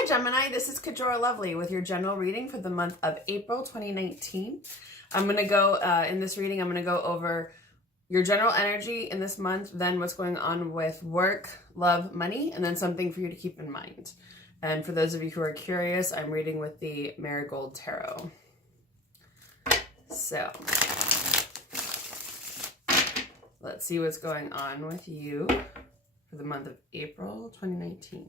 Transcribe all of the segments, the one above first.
Hi Gemini, this is Kajora Lovely with your general reading for the month of April 2019. I'm going to go, in this reading, I'm going to go over your general energy in this month, then what's going on with work, love, money, and then something for you to keep in mind. And for those of you who are curious, I'm reading with the Marigold Tarot. So, let's see what's going on with you for the month of April 2019.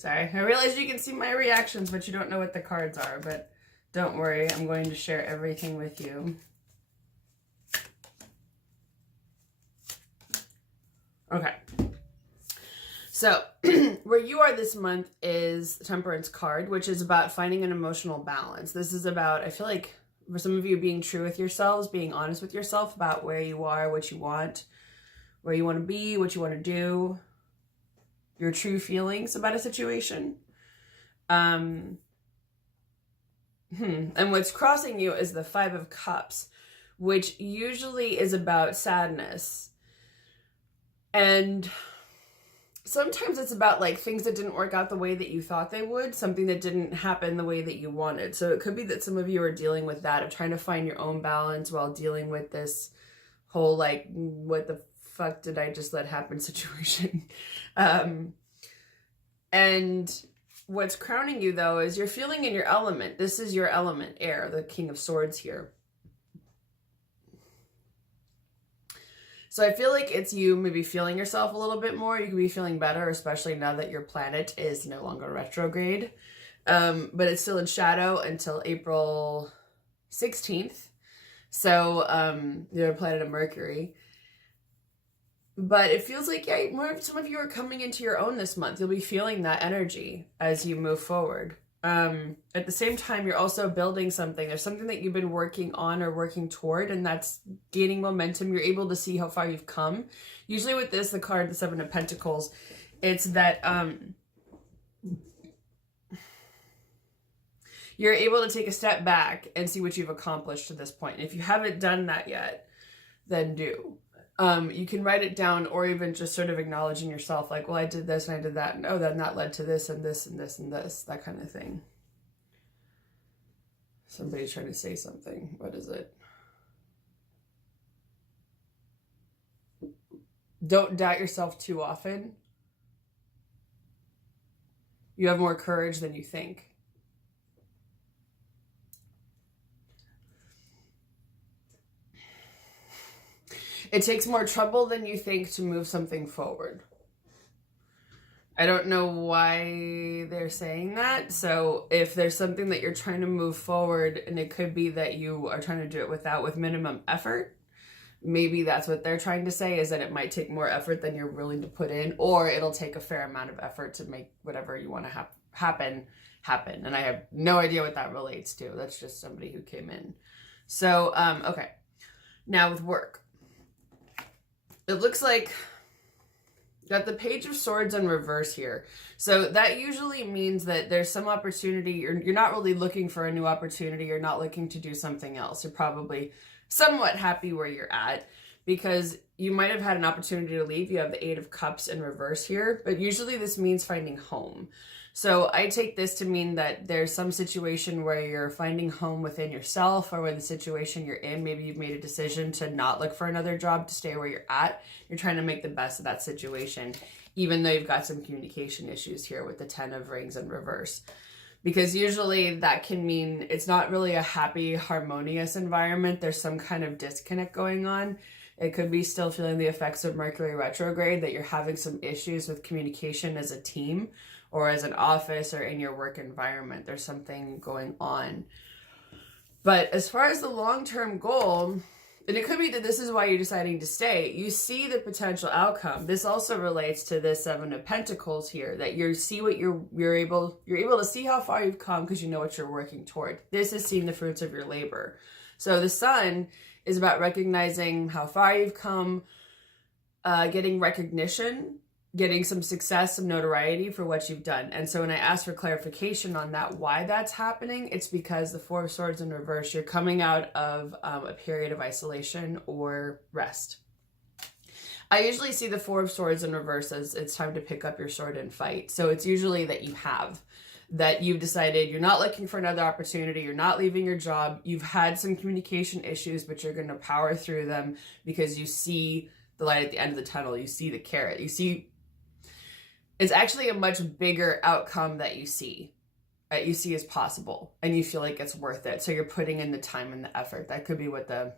Sorry, I realize you can see my reactions, but you don't know what the cards are, but don't worry, I'm going to share everything with you. Okay. So, where you are this month is the Temperance card, which is about finding an emotional balance. This is about, I feel like, for some of you, being true with yourselves, being honest with yourself about where you are, what you want, where you want to be, what you want to do, your true feelings about a situation. And what's crossing you is the Five of Cups, which usually is about sadness. And sometimes it's about like things that didn't work out the way that you thought they would, something that didn't happen the way that you wanted. So it could be that some of you are dealing with that, of trying to find your own balance while dealing with this whole like, what the fuck did I just let happen situation. And what's crowning you though is you're feeling in your element. This is your element, air, the King of Swords here. So I feel like it's you maybe feeling yourself a little bit more. You could be feeling better, especially now that your planet is no longer retrograde. But it's still in shadow until April 16th. So you're a planet of Mercury. But it feels like, yeah, some of you are coming into your own this month. You'll be feeling that energy as you move forward. At the same time, you're also building something. There's something that you've been working on or working toward, and that's gaining momentum. You're able to see how far you've come. Usually with this, the card, the Seven of Pentacles, it's that you're able to take a step back and see what you've accomplished to this point. And if you haven't done that yet, then do. You can write it down, or even just sort of acknowledging yourself, like, well, I did this and I did that, and oh, then that led to this and this and this and this, that kind of thing. Somebody's trying to say something. What is it? Don't doubt yourself too often. You have more courage than you think. It takes more trouble than you think to move something forward. I don't know why they're saying that. So if there's something that you're trying to move forward, and it could be that you are trying to do it with minimum effort, maybe that's what they're trying to say, is that it might take more effort than you're willing to put in, or it'll take a fair amount of effort to make whatever you want to happen. And I have no idea what that relates to. That's just somebody who came in. So, okay. Now with work. It looks like you got the Page of Swords in reverse here. So that usually means that there's some opportunity. You're not really looking for a new opportunity. You're not looking to do something else. You're probably somewhat happy where you're at, because you might have had an opportunity to leave. You have the Eight of Cups in reverse here, but usually this means finding home. So I take this to mean that there's some situation where you're finding home within yourself, or with the situation you're in. Maybe you've made a decision to not look for another job, to stay where you're at. You're trying to make the best of that situation, even though you've got some communication issues here with the Ten of Rings in reverse. Because usually that can mean it's not really a happy, harmonious environment. There's some kind of disconnect going on. It could be still feeling the effects of Mercury retrograde, that you're having some issues with communication as a team, or as an office, or in your work environment. There's something going on. But as far as the long-term goal, And it could be that this is why you're deciding to stay. You see the potential outcome. This also relates to the Seven of Pentacles here, that you see what you're able to see how far you've come because you know what you're working toward. This is seeing the fruits of your labor. So the Sun is about recognizing how far you've come, getting recognition, getting some success, some notoriety for what you've done. And so when I ask for clarification on that, why that's happening, it's because the Four of Swords in reverse, you're coming out of a period of isolation or rest. I usually see the Four of Swords in reverse as it's time to pick up your sword and fight. So it's usually that you've decided you're not looking for another opportunity, you're not leaving your job, you've had some communication issues, but you're going to power through them because you see the light at the end of the tunnel, you see the carrot, you see it's actually a much bigger outcome that you see as possible, and you feel like it's worth it. So you're putting in the time and the effort. That could be what the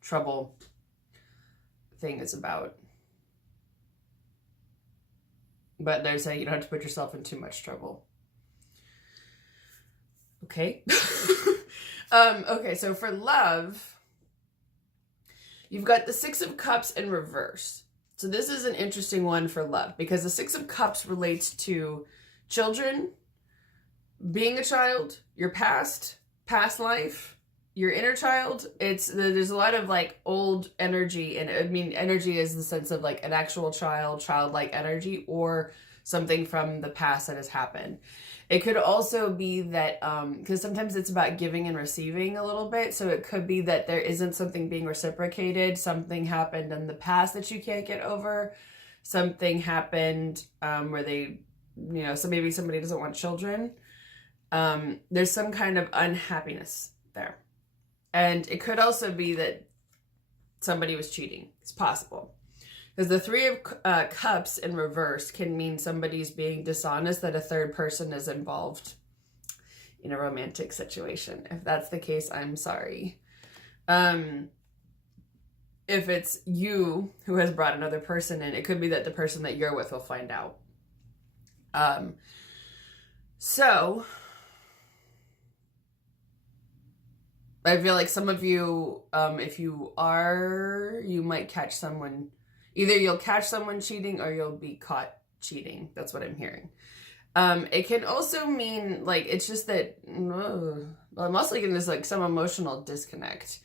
trouble thing is about. But they're saying you don't have to put yourself in too much trouble. Okay. Okay, so for love, you've got the Six of Cups in reverse. So this is an interesting one for love because the Six of Cups relates to children, being a child, your past life, your inner child. There's a lot of like old energy, and I mean energy is the sense of like an actual childlike energy, or something from the past that has happened. It could also be that, because sometimes it's about giving and receiving a little bit. So it could be that there isn't something being reciprocated. Something happened in the past that you can't get over. Something happened where they, so maybe somebody doesn't want children. There's some kind of unhappiness there. And it could also be that somebody was cheating. It's possible. Because the Three of Cups in reverse can mean somebody's being dishonest, that a third person is involved in a romantic situation. If that's the case, I'm sorry. If it's you who has brought another person in, it could be that the person that you're with will find out. So I feel like some of you, if you might catch someone. Either you'll catch someone cheating or you'll be caught cheating. That's what I'm hearing. It can also mean, like, it's just that, well, I'm also getting this, like, some emotional disconnect.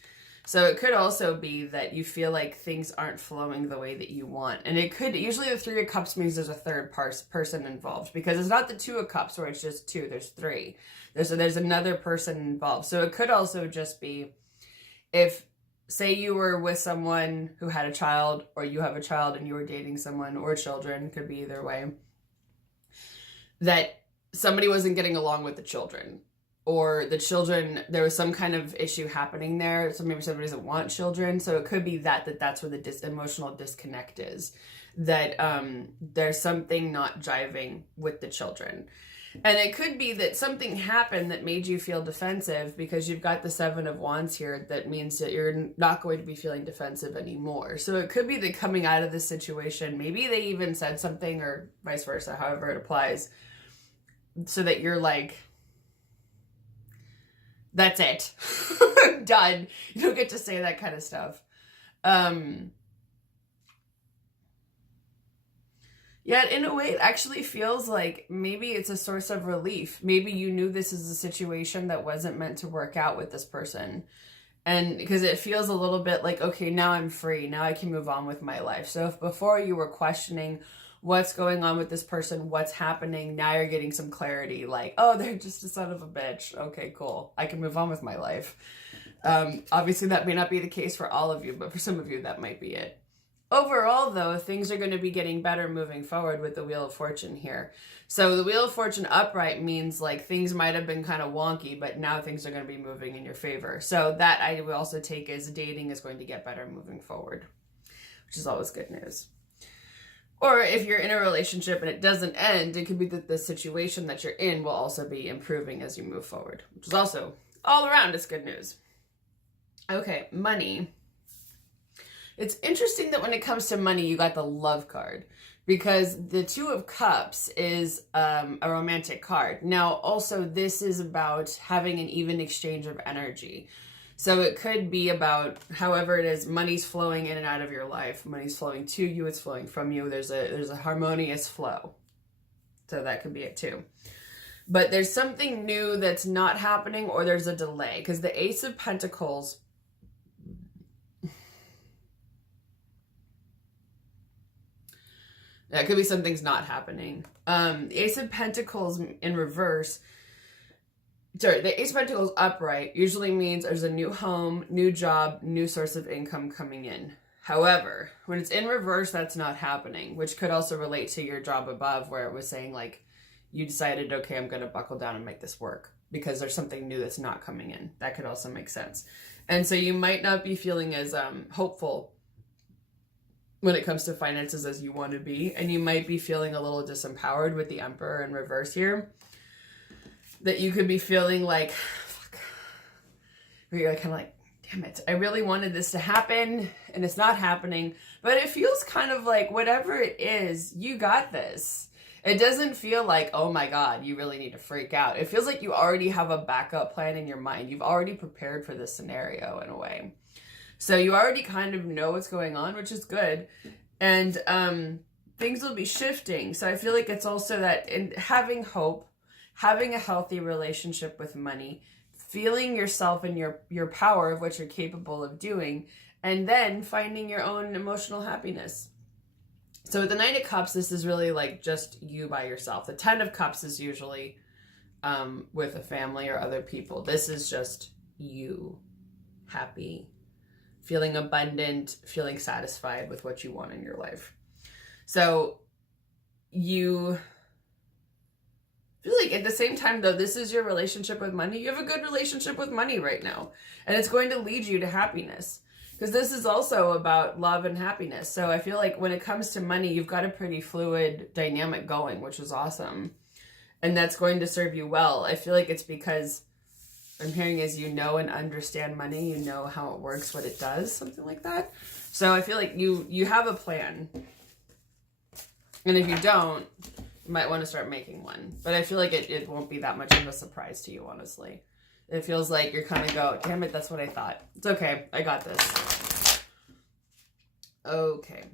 So it could also be that you feel like things aren't flowing the way that you want. And it could, usually the Three of Cups means there's a third person involved, because it's not the Two of Cups where it's just two, there's three. There's another person involved. So it could also just be if, say you were with someone who had a child, or you have a child and you were dating someone, or children, could be either way, that somebody wasn't getting along with the children, or the children, there was some kind of issue happening there. So maybe somebody doesn't want children. So it could be that's where the emotional disconnect is, that there's something not jiving with the children. And it could be that something happened that made you feel defensive, because you've got the Seven of Wands here. That means that you're not going to be feeling defensive anymore. So it could be that coming out of this situation, maybe they even said something, or vice versa, however it applies, so that you're like, that's it. I'm done. You don't get to say that kind of stuff. Yet in a way, it actually feels like maybe it's a source of relief. Maybe you knew this is a situation that wasn't meant to work out with this person. And because it feels a little bit like, okay, now I'm free. Now I can move on with my life. So if before you were questioning what's going on with this person, what's happening, now you're getting some clarity. Like, oh, they're just a son of a bitch. Okay, cool. I can move on with my life. Obviously, that may not be the case for all of you, but for some of you, that might be it. Overall, though, things are going to be getting better moving forward with the Wheel of Fortune here. So the Wheel of Fortune upright means like things might have been kind of wonky, but now things are going to be moving in your favor. So that I would also take as dating is going to get better moving forward, which is always good news. Or if you're in a relationship and it doesn't end, it could be that the situation that you're in will also be improving as you move forward, which is also all around is good news. Okay, money. It's interesting that when it comes to money, you got the Love card, because the Two of Cups is a romantic card. Now, also, this is about having an even exchange of energy. So it could be about, however it is, money's flowing in and out of your life. Money's flowing to you, it's flowing from you. There's a harmonious flow. So that could be it too. But there's something new that's not happening, or there's a delay. Because the Ace of Pentacles, that could be something's not happening. The Ace of Pentacles in reverse, sorry, the Ace of Pentacles upright usually means there's a new home, new job, new source of income coming in. However, when it's in reverse, that's not happening, which could also relate to your job above, where it was saying like you decided, okay, I'm going to buckle down and make this work because there's something new that's not coming in. That could also make sense. And so you might not be feeling as hopeful when it comes to finances as you want to be. And you might be feeling a little disempowered with the Emperor in reverse here. That you could be feeling like, fuck, where you're kind of like, damn it, I really wanted this to happen and it's not happening. But it feels kind of like whatever it is, you got this. It doesn't feel like, oh my God, you really need to freak out. It feels like you already have a backup plan in your mind. You've already prepared for this scenario in a way. So you already kind of know what's going on, which is good. And things will be shifting. So I feel like it's also that in having hope, having a healthy relationship with money, feeling yourself and your power of what you're capable of doing, and then finding your own emotional happiness. So with the Knight of Cups, this is really like just you by yourself. The Ten of Cups is usually with a family or other people. This is just you, happy, feeling abundant, feeling satisfied with what you want in your life. So you feel like at the same time, though, this is your relationship with money. You have a good relationship with money right now, and it's going to lead you to happiness. Because this is also about love and happiness. So I feel like when it comes to money, you've got a pretty fluid dynamic going, which is awesome. And that's going to serve you well. I feel like it's because I'm hearing is you know and understand money. You know how it works, what it does, something like that. So I feel like you have a plan. And if you don't, you might want to start making one. But I feel like it won't be that much of a surprise to you, honestly. It feels like you're kind of go, damn it, that's what I thought. It's okay. I got this. Okay.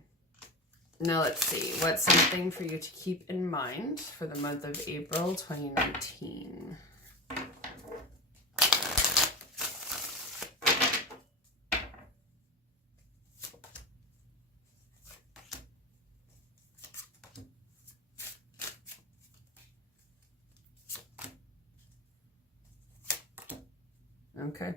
Now let's see. What's something for you to keep in mind for the month of April 2019? Okay.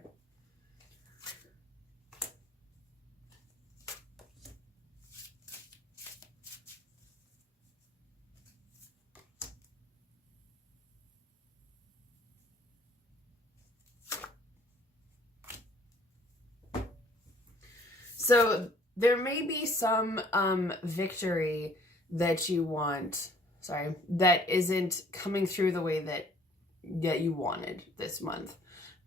So there may be some victory that you want, that isn't coming through the way that you wanted this month.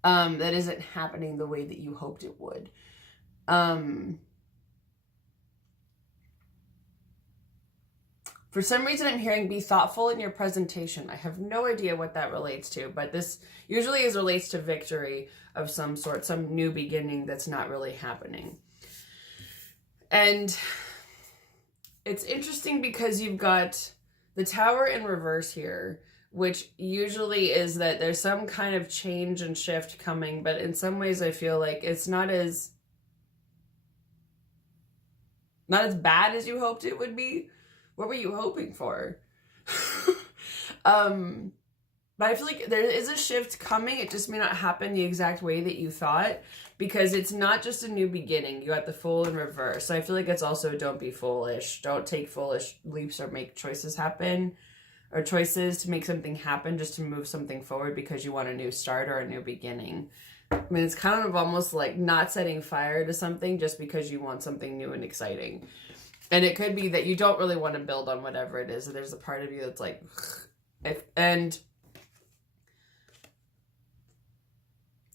That isn't happening the way that you hoped it would. For some reason, I'm hearing be thoughtful in your presentation. I have no idea what that relates to, but this usually relates to victory of some sort, some new beginning that's not really happening. And it's interesting because you've got the Tower in reverse here, which usually is that there's some kind of change and shift coming, but in some ways I feel like it's not as bad as you hoped it would be. What were you hoping for? But I feel like there is a shift coming. It just may not happen the exact way that you thought, because it's not just a new beginning. You got the Fool in reverse. So I feel like it's also don't be foolish. Don't take foolish leaps or make choices happen. Or choices to make something happen just to move something forward because you want a new start or a new beginning. I mean, it's kind of almost like not setting fire to something just because you want something new and exciting. And it could be that you don't really want to build on whatever it is. There's a part of you that's like, and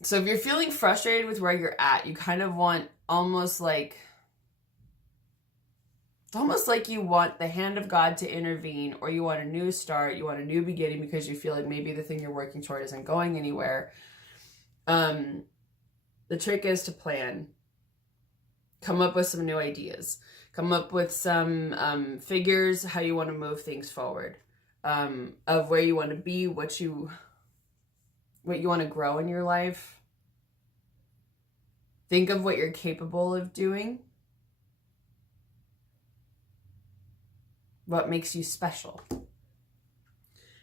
so if you're feeling frustrated with where you're at, you kind of want almost like It's almost like you want the hand of God to intervene, or you want a new start, you want a new beginning because you feel like maybe the thing you're working toward isn't going anywhere. The trick is to plan. Come up with some new ideas. Come up with some figures, how you want to move things forward, of where you want to be, what you want to grow in your life. Think of what you're capable of doing. What makes you special?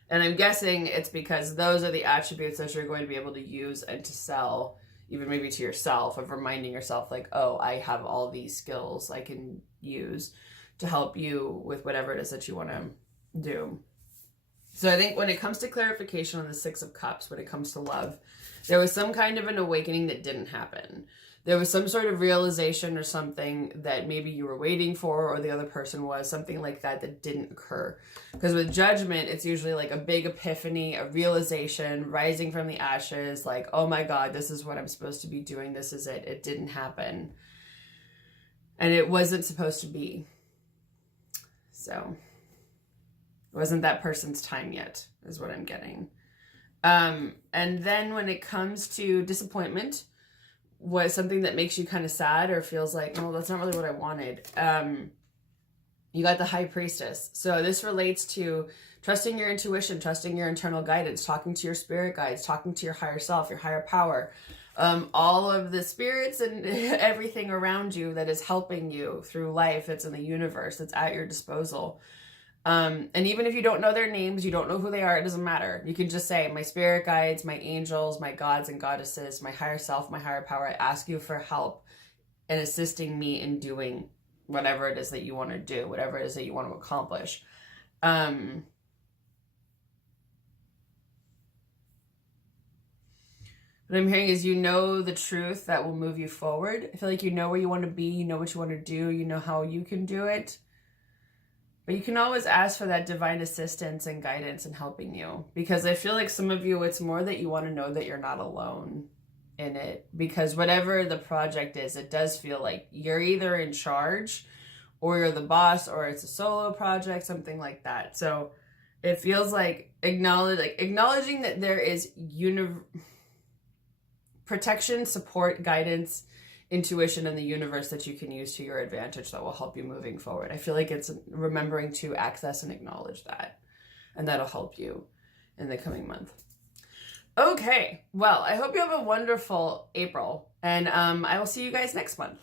And I'm guessing it's because those are the attributes that you're going to be able to use and to sell, even maybe to yourself, of reminding yourself like, oh, I have all these skills I can use to help you with whatever it is that you want to do. So I think when it comes to clarification on the Six of Cups, when it comes to love, there was some kind of an awakening that didn't happen. There was some sort of realization or something that maybe you were waiting for, or the other person was, something like that that didn't occur. Because with Judgment, it's usually like a big epiphany, a realization, rising from the ashes, like, oh my God, this is what I'm supposed to be doing. This is it. It didn't happen. And it wasn't supposed to be. So it wasn't that person's time yet, is what I'm getting. And then when it comes to disappointment, was something that makes you kind of sad or feels like, oh, that's not really what I wanted. You got the High Priestess. So this relates to trusting your intuition, trusting your internal guidance, talking to your spirit guides, talking to your higher self, your higher power. All of the spirits and everything around you that is helping you through life, that's in the universe, that's at your disposal. And even if you don't know their names, you don't know who they are, it doesn't matter. You can just say, my spirit guides, my angels, my gods and goddesses, my higher self, my higher power, I ask you for help in assisting me in doing whatever it is that you want to do, whatever it is that you want to accomplish. What I'm hearing is, you know, the truth that will move you forward. I feel like you know where you want to be, you know what you want to do, you know how you can do it. But you can always ask for that divine assistance and guidance in helping you. Because I feel like some of you, it's more that you want to know that you're not alone in it. Because whatever the project is, it does feel like you're either in charge, or you're the boss, or it's a solo project, something like that. So it feels like acknowledging that there is protection, support, guidance, intuition in the universe that you can use to your advantage that will help you moving forward. I feel like it's remembering to access and acknowledge that, and that'll help you in the coming month. Okay, well, I hope you have a wonderful April, and I will see you guys next month.